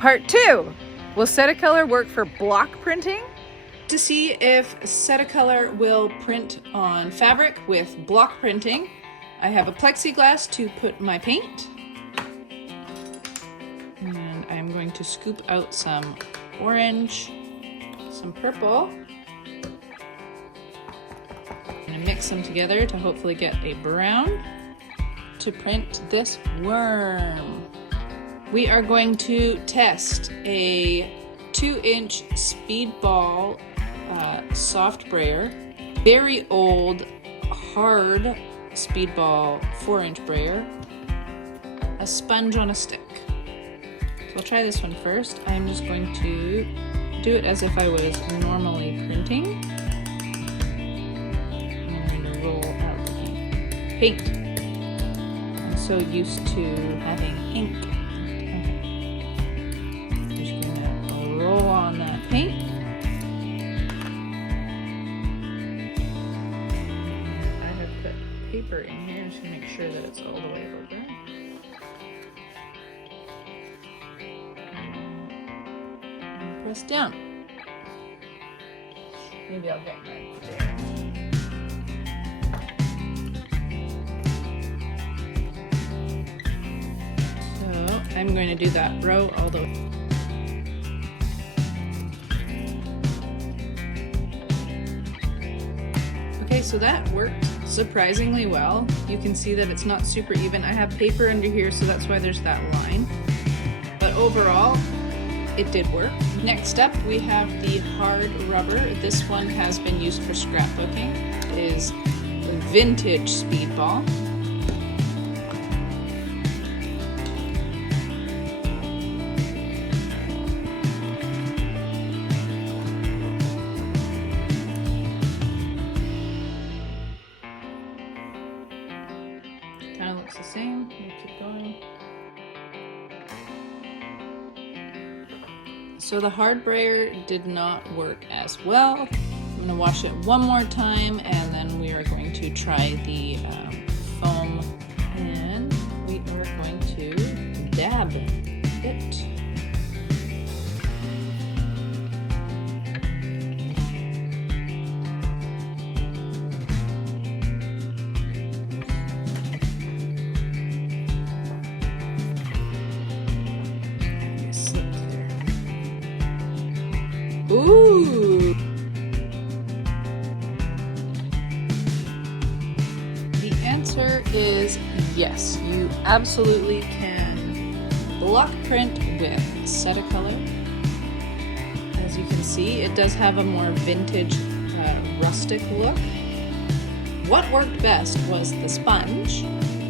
Part 2. Will Setacolor work for block printing? To see if Setacolor will print on fabric with block printing, I have a plexiglass to put my paint. And I'm going to scoop out some orange, some purple. I'm going to mix them together to hopefully get a brown to print this worm. We are going to test a 2-inch speedball soft brayer, very old hard speedball 4-inch brayer, a sponge on a stick. So I'll try this one first. I'm just going to do it as if I was normally printing. I'm going to roll out the paint. I'm so used to having ink. Roll on that paint. I have put paper in here just to make sure that it's all the way over. And press down. Maybe I'll get right there. So I'm going to do that row all the way. Okay, so that worked surprisingly well. You can see that it's not super even. I have paper under here, so that's why there's that line. But overall, it did work. Next up, we have the hard rubber. This one has been used for scrapbooking. It is a vintage speedball. Kind of looks the same. We'll keep going. So the hard brayer did not work as well. I'm going to wash it one more time, and then we are going to try the foam, and we are going to dab it. Ooh! The answer is yes. You absolutely can block print with Setacolor. As you can see, it does have a more vintage, rustic look. What worked best was the sponge.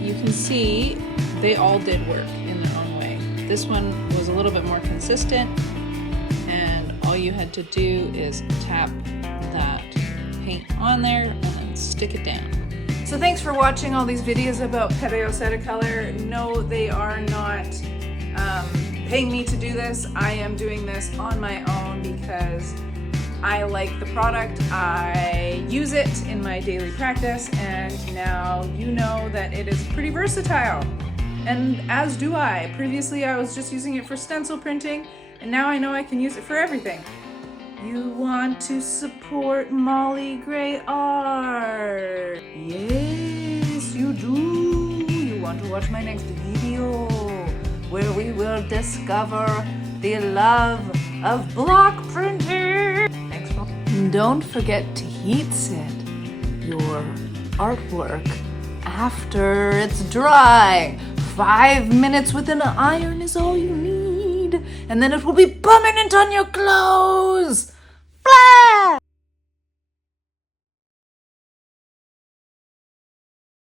You can see they all did work in their own way. This one was a little bit more consistent, and all you had to do is tap that paint on there and then stick it down. So thanks for watching all these videos about Pébéo Setacolor. No, they are not paying me to do this. I am doing this on my own because I like the product. I use it in my daily practice, and now you know that it is pretty versatile. And as do I. Previously I was just using it for stencil printing, and now I know I can use it for everything. You want to support Molly Gray art? Yes, you do. You want to watch my next video where we will discover the love of block printing. Thanks for. Don't forget to heat set your artwork after it's dry. 5 minutes with an iron is all you need, and then it will be permanent on your clothes.